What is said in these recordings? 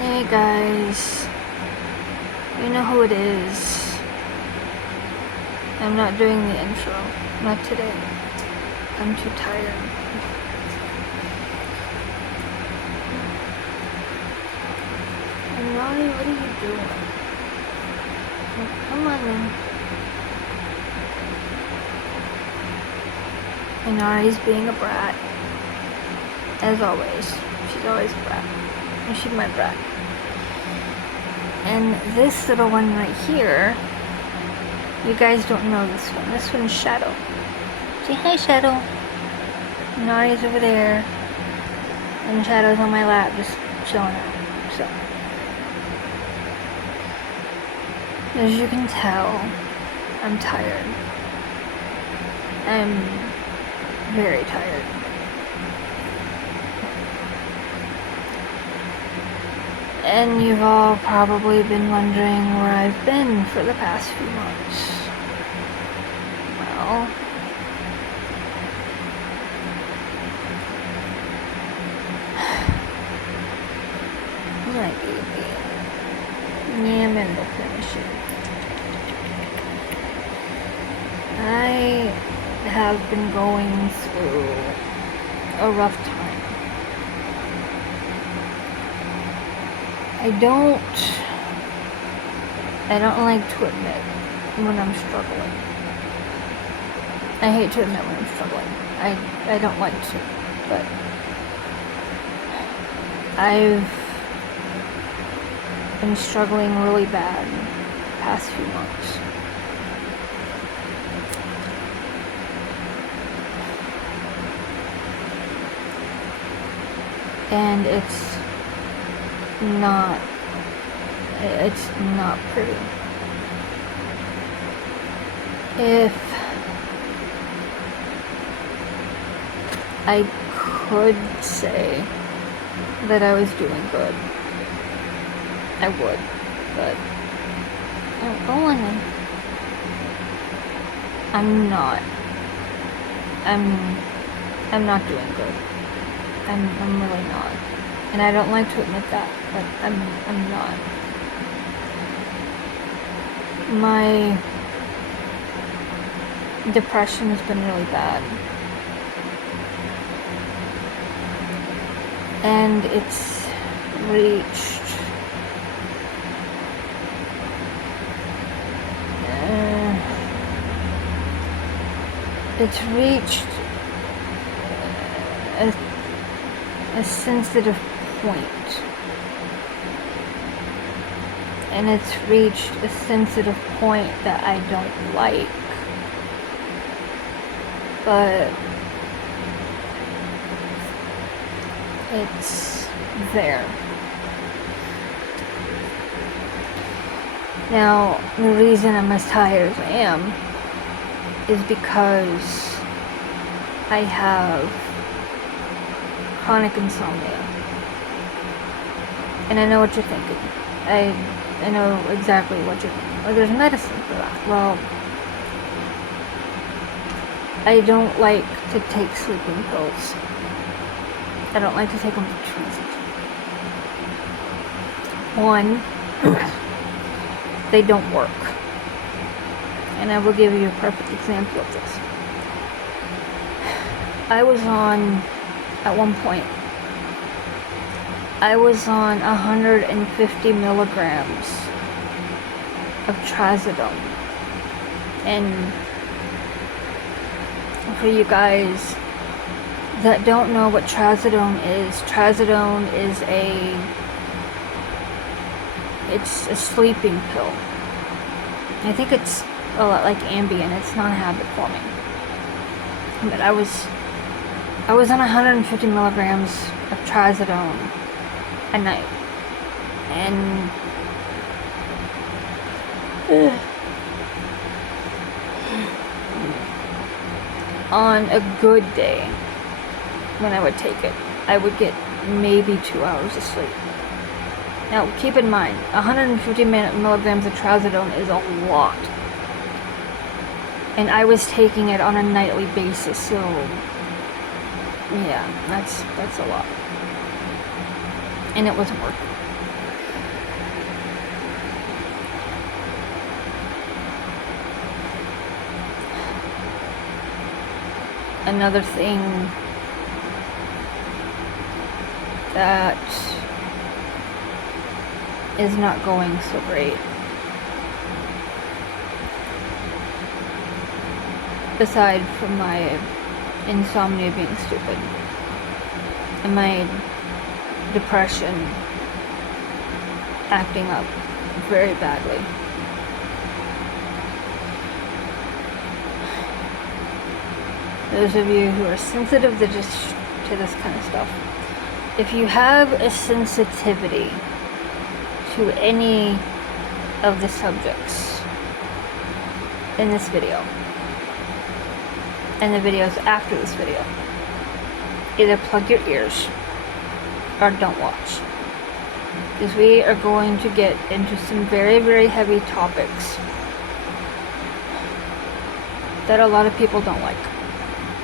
Hey guys, you know who it is. I'm not doing the intro, not today. I'm too tired. And Ronnie, what are you doing? Come on then. And Nari's being a brat. As always. She's always a brat. And she's my brat. And this little one right here, you guys don't know this one. This one's Shadow. Say hi, Shadow. Nari's over there. And Shadow's on my lap, just chilling out. So, as you can tell, I'm tired. I'm very tired. And you've all probably been wondering where I've been for the past few months. Well, my baby. Yeah, I'm gonna finish it. I have been going through a rough time. I don't like to admit when I'm struggling. I hate to admit when I'm struggling. I don't like to, but I've been struggling really bad the past few months. And it's not pretty. If I could say that I was doing good, I would, but go on then. I'm not doing good. I'm really not. And I don't like to admit that, but I'm not. My depression has been really bad. And it's reached a sensitive point, and it's reached a sensitive point that I don't like, but it's there. Now, the reason I'm as tired as I am is because I have chronic insomnia. And I know what you're thinking. I know exactly what you're thinking. Oh, there's medicine for that. Well, I don't like to take sleeping pills. I don't like to take them for 2 reasons. One, they don't work. And I will give you a perfect example of this. At one point, I was on 150 milligrams of trazodone. And for you guys that don't know what trazodone is it's a sleeping pill. I think it's a lot like Ambien. It's not habit forming. But I was on 150 milligrams of trazodone a night. And on a good day, when I would take it, I would get maybe 2 hours of sleep. Now, keep in mind, 150 milligrams of trazodone is a lot. And I was taking it on a nightly basis, so yeah, that's a lot. And it wasn't working. another thing that is not going so great, aside from my insomnia being stupid and my depression acting up very badly. Those of you who are sensitive to this kind of stuff, if you have a sensitivity to any of the subjects in this video and the videos after this video, either plug your ears or don't watch, because we are going to get into some very, very heavy topics that a lot of people don't like,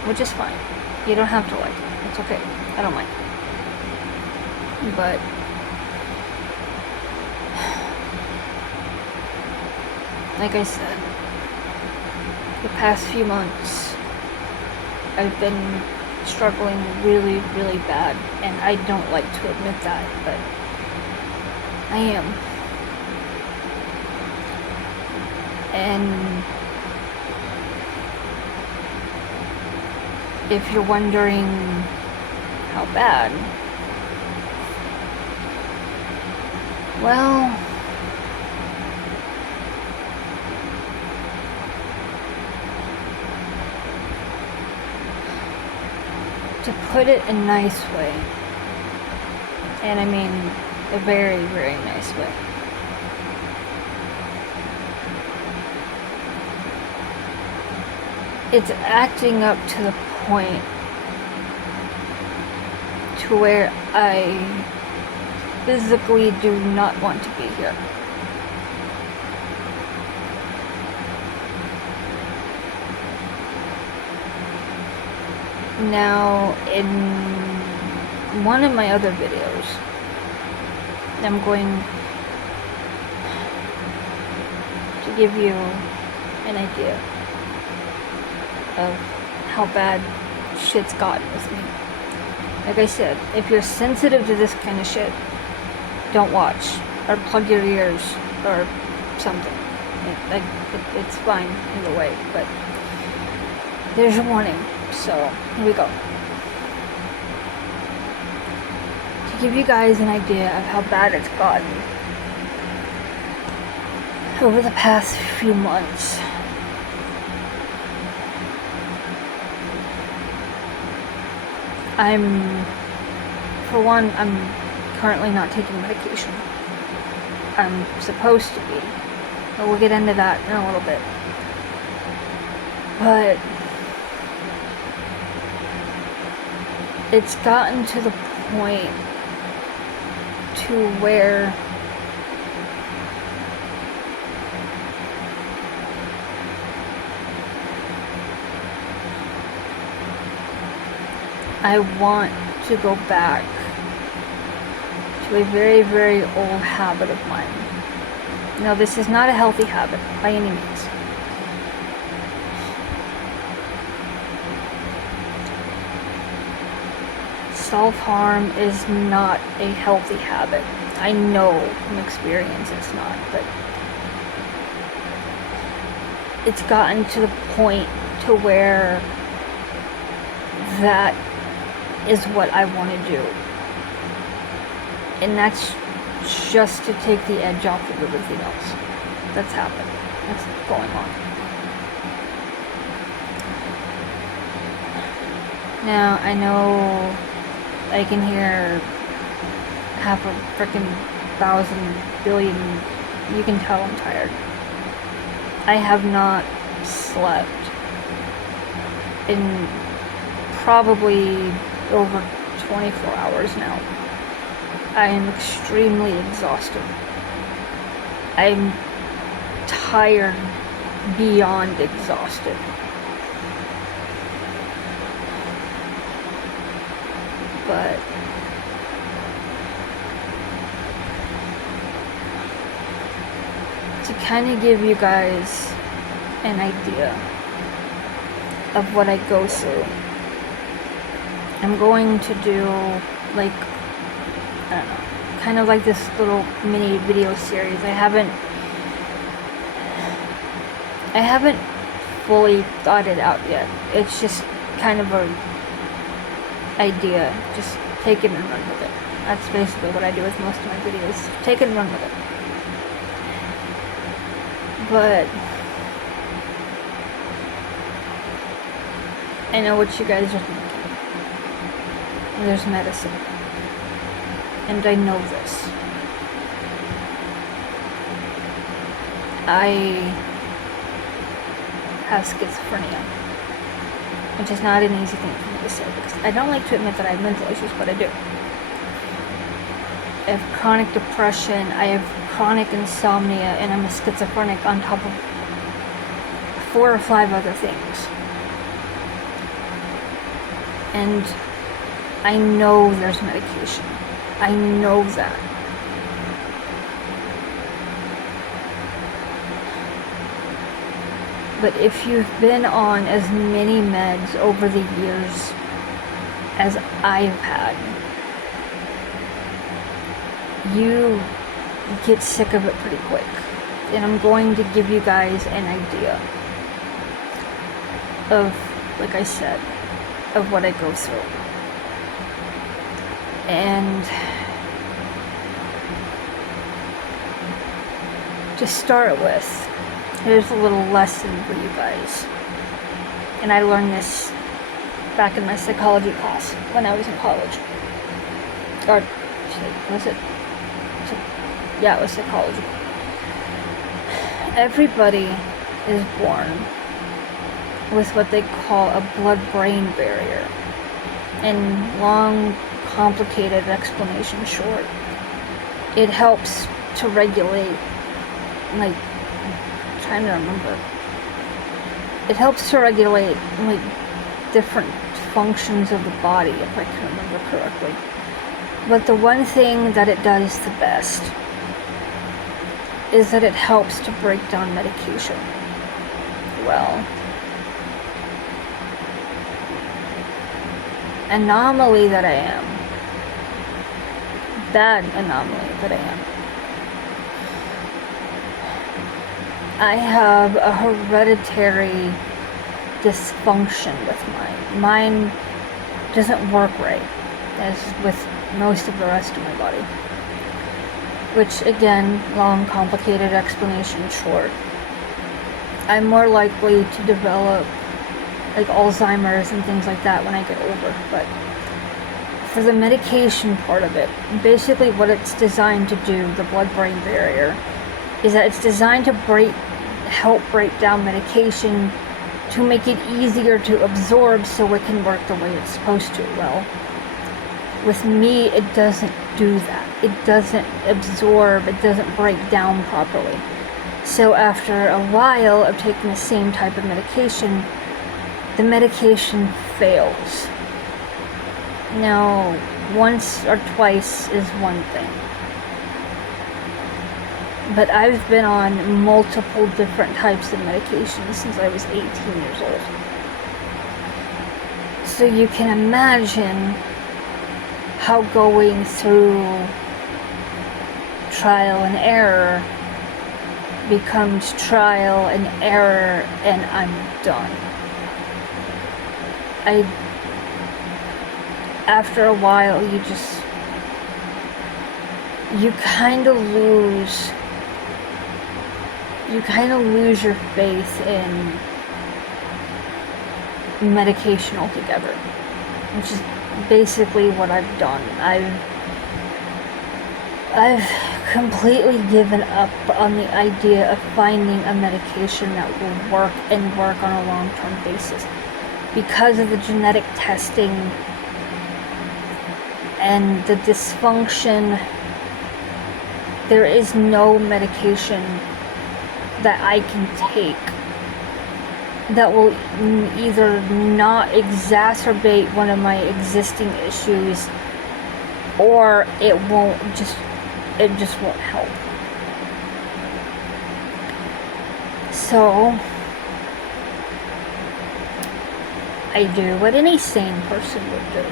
which is fine. You don't have to like it. It's okay. I don't mind. But like I said, the past few months I've been struggling really, really bad, and I don't like to admit that, but I am. And if you're wondering how bad, well, to put it a nice way, and I mean a very, very nice way, it's acting up to the point to where I physically do not want to be here. Now, in one of my other videos, I'm going to give you an idea of how bad shit's gotten with me. Like I said, if you're sensitive to this kind of shit, don't watch, or plug your ears, or something. It's fine either way, but there's a warning. So, here we go. To give you guys an idea of how bad it's gotten over the past few months, for one, I'm currently not taking medication. I'm supposed to be, but we'll get into that in a little bit. But it's gotten to the point to where I want to go back to a very, very old habit of mine. Now, this is not a healthy habit by any means. Self-harm is not a healthy habit. I know from experience it's not, but it's gotten to the point to where that is what I want to do. And that's just to take the edge off of everything else that's happened, that's going on. Now, I know I can hear half a frickin' 1,000 billion. You can tell I'm tired. I have not slept in probably over 24 hours now. I am extremely exhausted. I'm tired beyond exhausted. But to kind of give you guys an idea of what I go through I'm going to do, like, I don't know, kind of like this little mini video series. I haven't fully thought it out yet. It's just kind of a idea. Just take it and run with it. That's basically what I do with most of my videos. Take it and run with it. But I know what you guys are thinking. There's medicine. And I know this. I have schizophrenia, which is not an easy thing for me to say because I don't like to admit that I have mental issues, but I do. I have chronic depression, I have chronic insomnia, and I'm a schizophrenic on top of 4 or 5 other things. And I know there's medication. I know that. But if you've been on as many meds over the years as I've had, you get sick of it pretty quick. And I'm going to give you guys an idea of, like I said, of what I go through. And to start with, here's a little lesson for you guys. And I learned this back in my psychology class when I was in college. Or, was it? Yeah, it was psychology. Everybody is born with what they call a blood-brain barrier. In long, complicated explanation short, it helps to regulate, like, trying to remember. It helps to regulate, like, different functions of the body, if I can remember correctly. But the one thing that it does the best is that it helps to break down medication. Well, anomaly that I am, bad anomaly that I am, I have a hereditary dysfunction with mine. Mine doesn't work right, as with most of the rest of my body. Which, again, long, complicated explanation short, I'm more likely to develop, like, Alzheimer's and things like that when I get older. But for the medication part of it, basically what it's designed to do, the blood-brain barrier, is that it's designed to help break down medication to make it easier to absorb so it can work the way it's supposed to. Well, with me, it doesn't do that. It doesn't absorb, it doesn't break down properly. So after a while of taking the same type of medication, the medication fails. Now, once or twice is one thing. But I've been on multiple different types of medications since I was 18 years old. So you can imagine how going through trial and error becomes trial and error, and I'm done. After a while, you kind of lose your faith in medication altogether, which is basically what I've done. I've completely given up on the idea of finding a medication that will work on a long-term basis because of the genetic testing and the dysfunction. There is no medication that I can take that will either not exacerbate one of my existing issues, or it just won't help. So I do what any sane person would do.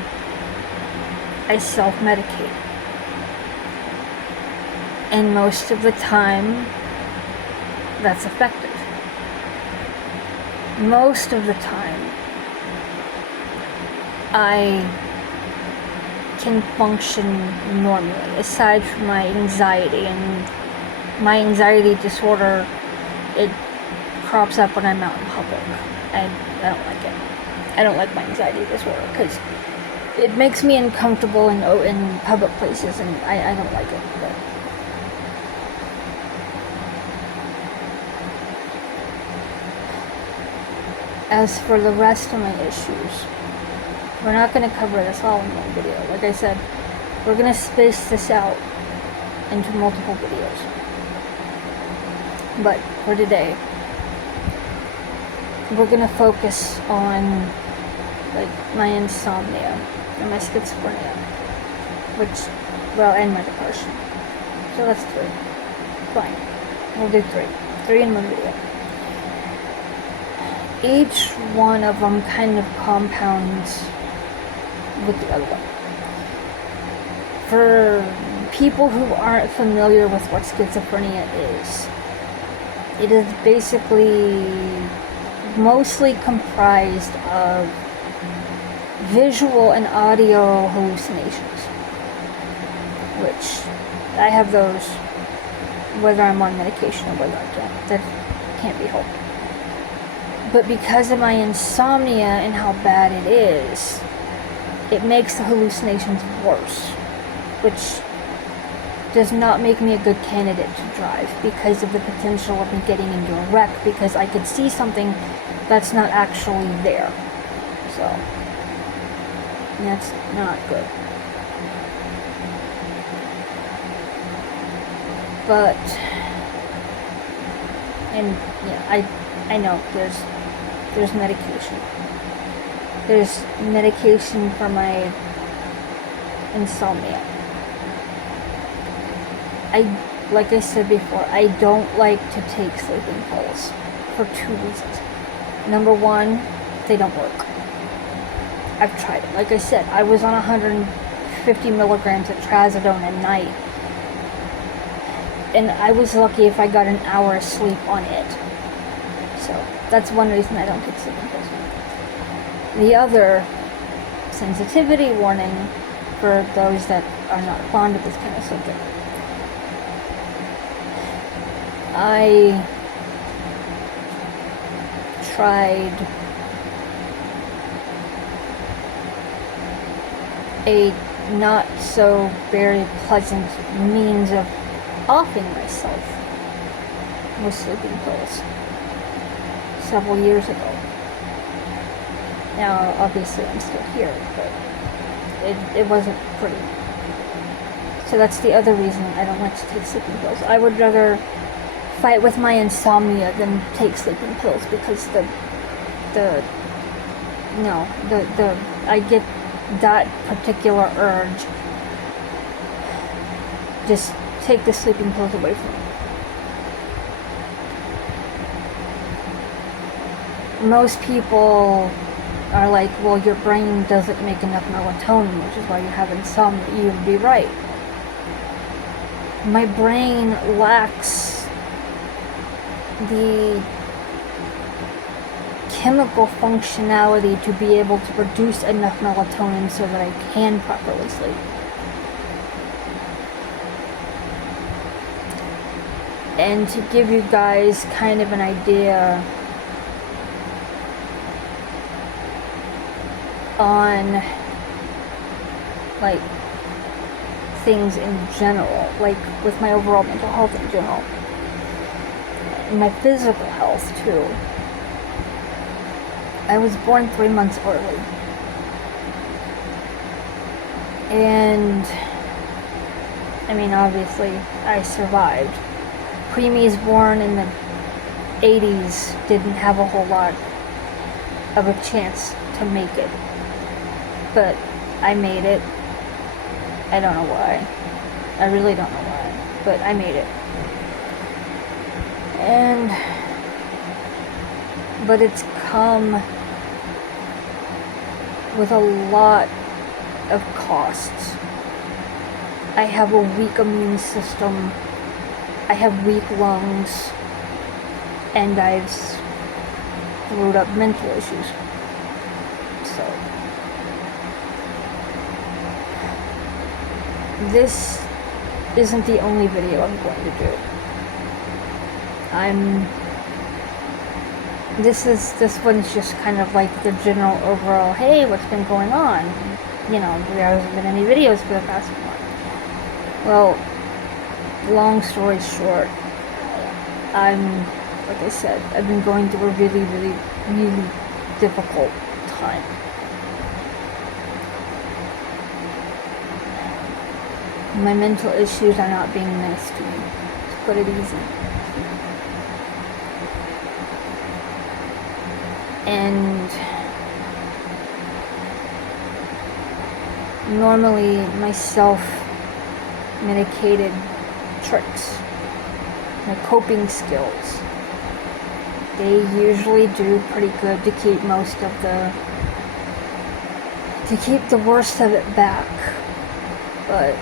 I self-medicate. And most of the time, that's effective. Most of the time, I can function normally, aside from my anxiety. And my anxiety disorder, it crops up when I'm out in public. I don't like it. I don't like my anxiety disorder because it makes me uncomfortable in public places, and I don't like it. But as for the rest of my issues, we're not going to cover this all in one video. Like I said, we're going to space this out into multiple videos. But for today, we're going to focus on like my insomnia and my schizophrenia, and my depression. So that's 3. Fine. We'll do 3. 3 in one video. Each one of them kind of compounds with the other one. For people who aren't familiar with what schizophrenia is, it is basically mostly comprised of visual and audio hallucinations, which I have those whether I'm on medication or whether I can't. That can't be helped. But because of my insomnia and how bad it is, it makes the hallucinations worse, which does not make me a good candidate to drive because of the potential of me getting into a wreck because I could see something that's not actually there. So, that's not good. But, and yeah, I know there's medication. There's medication for my insomnia. Like I said before, I don't like to take sleeping pills for 2 reasons. Number 1, they don't work. I've tried it. Like I said, I was on 150 milligrams of trazodone a night, and I was lucky if I got an hour of sleep on it. So that's one reason I don't take sleeping pills. The other, sensitivity warning for those that are not fond of this kind of subject. I tried a not so very pleasant means of offing myself with sleeping pills several years ago. Now, obviously, I'm still here, but it wasn't pretty. So that's the other reason I don't like to take sleeping pills. I would rather fight with my insomnia than take sleeping pills because I get that particular urge. Just take the sleeping pills away from me. Most people are like, well, your brain doesn't make enough melatonin, which is why you have insomnia. You would be right. My brain lacks the chemical functionality to be able to produce enough melatonin so that I can properly sleep. And to give you guys kind of an idea on like things in general, like with my overall mental health in general, and my physical health too. I was born 3 months early, and I mean, obviously I survived. Preemies born in the 80s didn't have a whole lot of a chance to make it, but I made it. I don't know why. I really don't know why, but I made it. But it's come with a lot of costs. I have a weak immune system, I have weak lungs, and I've screwed up mental issues. So, this isn't the only video I'm going to do. This one's just kind of like the general overall, hey, what's been going on? You know, there hasn't been any videos for the past month. Well, long story short, like I said, I've been going through a really, really, really difficult time. My mental issues are not being nice to me, to put it easy. And normally my self-medicated tricks, my coping skills, they usually do pretty good to keep the worst of it back. But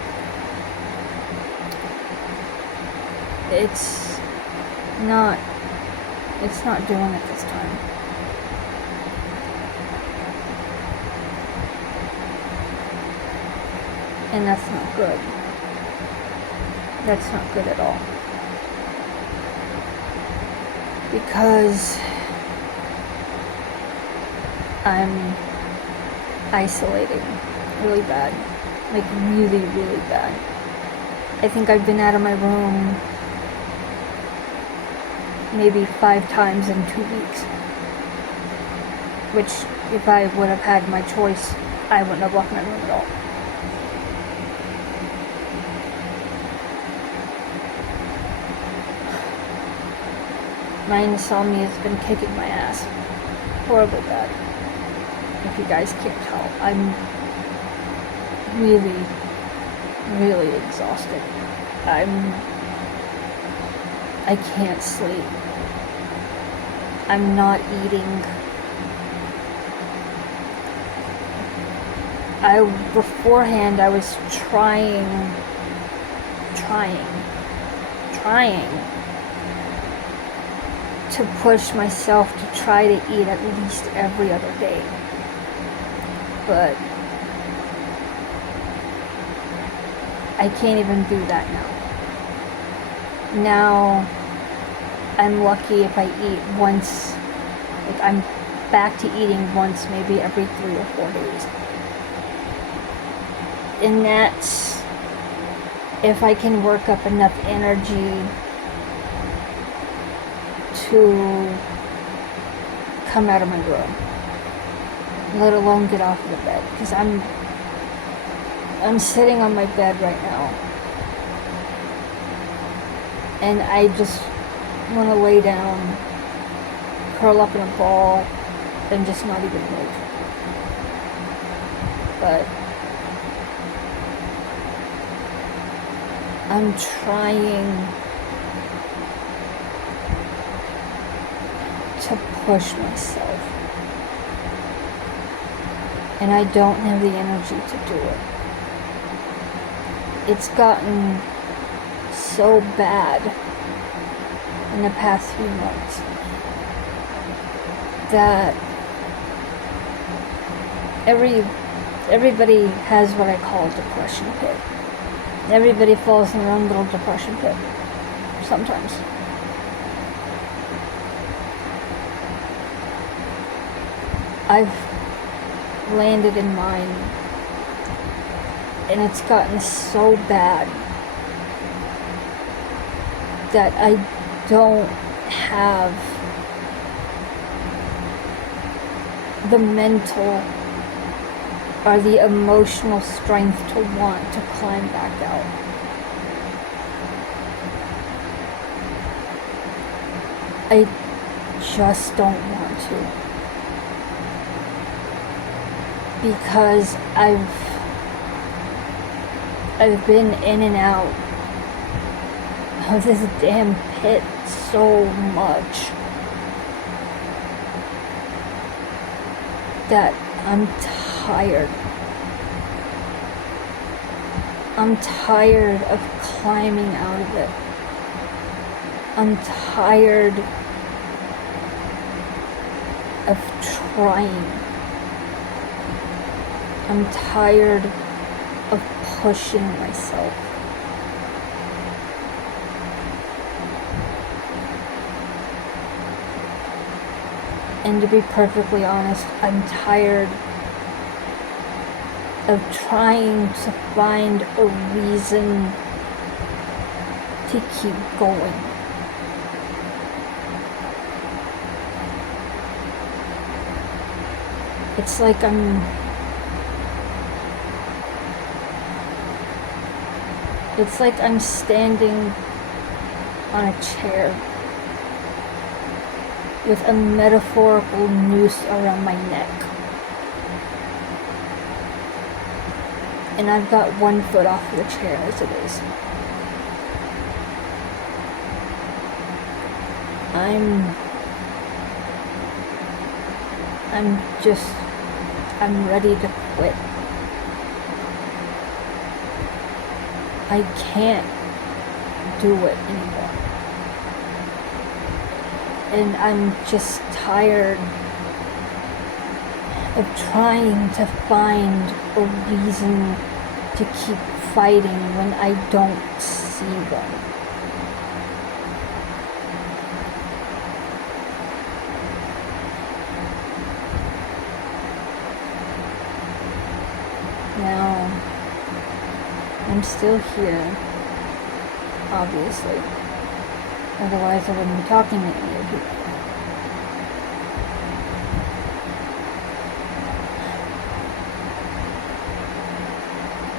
it's not doing it this time. And that's not good. That's not good at all. Because I'm isolating really bad. Like really, really bad. I think I've been out of my room maybe 5 times in 2 weeks. Which, if I would have had my choice, I wouldn't have left my room at all. My insomnia has been kicking my ass. Horribly bad. If you guys can't tell, I'm really, really exhausted. I can't sleep. I'm not eating. Beforehand, I was trying to push myself to try to eat at least every other day. But I can't even do that now. Now, I'm lucky if I eat once, like I'm back to eating once maybe every 3 or 4 days. And that's if I can work up enough energy to come out of my room, let alone get off of the bed, because I'm sitting on my bed right now and I just want to lay down, curl up in a ball, and just not even move. But I'm trying to push myself, and I don't have the energy to do it. It's gotten so bad in the past few months that everybody has what I call a depression pit. Everybody falls in their own little depression pit sometimes. I've landed in mine, and it's gotten so bad that I don't have the mental or the emotional strength to want to climb back out. I just don't want to. Because I've been in and out of this damn pit so much that I'm tired. I'm tired of climbing out of it. I'm tired of trying. I'm tired of pushing myself. And to be perfectly honest, I'm tired of trying to find a reason to keep going. It's like I'm standing on a chair with a metaphorical noose around my neck. And I've got one foot off the chair as it is. I'm ready to quit. I can't do it anymore. And I'm just tired of trying to find a reason to keep fighting when I don't see one. Now, I'm still here, obviously. Otherwise, I wouldn't be talking to any of you.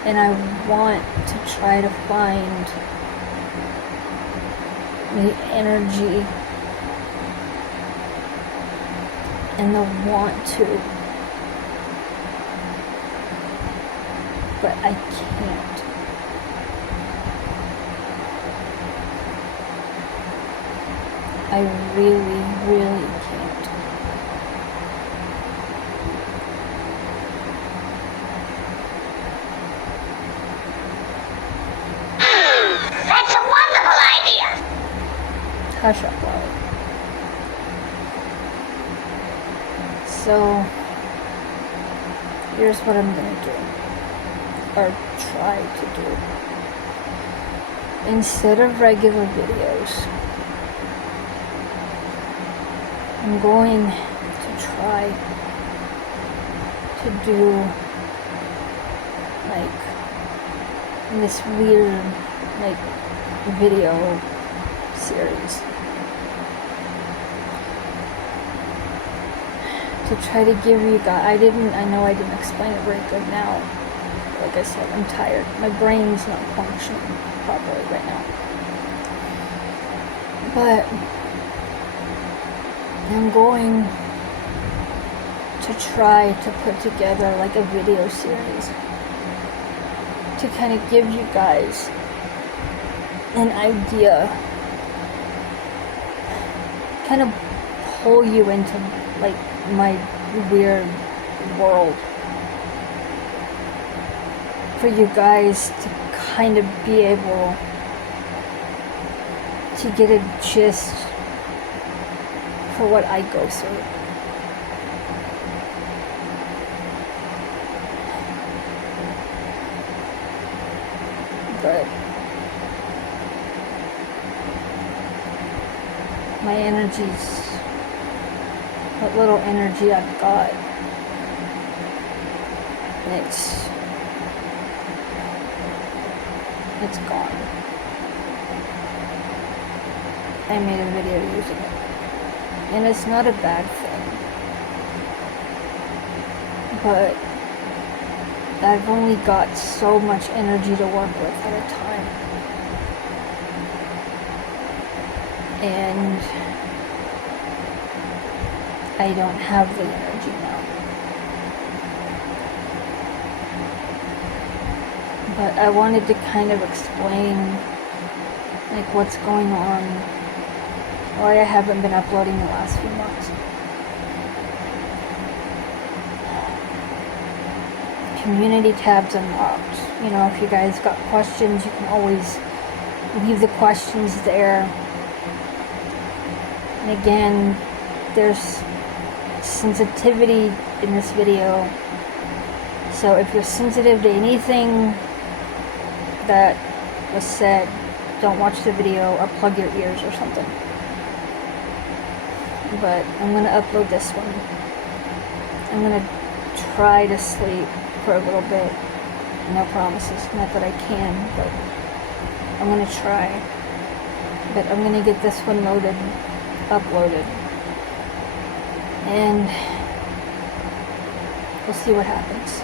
And I want to try to find the energy and the want to, but I can't. I really, really can't. That's a wonderful idea! Hush up, Lolly. So, here's what I'm gonna do. Or try to do. Instead of regular videos, I'm going to try to do like this weird like video series to try to give you guys. I know I didn't explain it very good now. Like I said, I'm tired. My brain's not functioning properly right now. But I'm going to try to put together like a video series to kind of give you guys an idea, kind of pull you into like my weird world, for you guys to kind of be able to get a gist for what I go through. But my energies, what little energy I've got, it's gone. I made a video using it. And it's not a bad thing. But I've only got so much energy to work with at a time. And I don't have the energy now. But I wanted to kind of explain like what's going on, why I haven't been uploading the last few months. Community tabs unlocked. You know, if you guys got questions, you can always leave the questions there. And again, there's sensitivity in this video. So if you're sensitive to anything that was said, don't watch the video or plug your ears or something. But I'm going to upload this one. I'm going to try to sleep for a little bit. No promises. Not that I can, but I'm going to try. But I'm going to get this one loaded, uploaded. And we'll see what happens.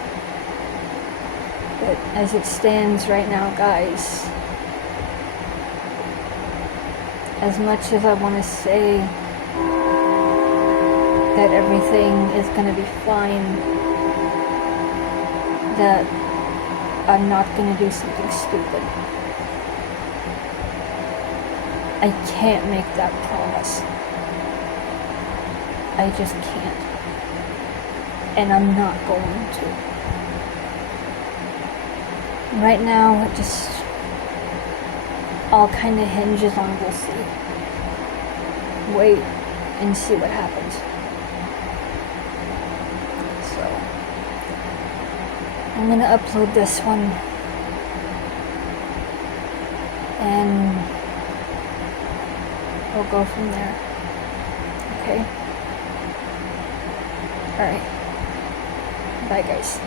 But as it stands right now, guys, as much as I want to say that everything is going to be fine, that I'm not going to do something stupid, I can't make that promise. I just can't. And I'm not going to. Right now, it just all kind of hinges on we'll see. Wait and see what happens. So, I'm going to upload this one. And we'll go from there. Okay? Alright. Bye, guys.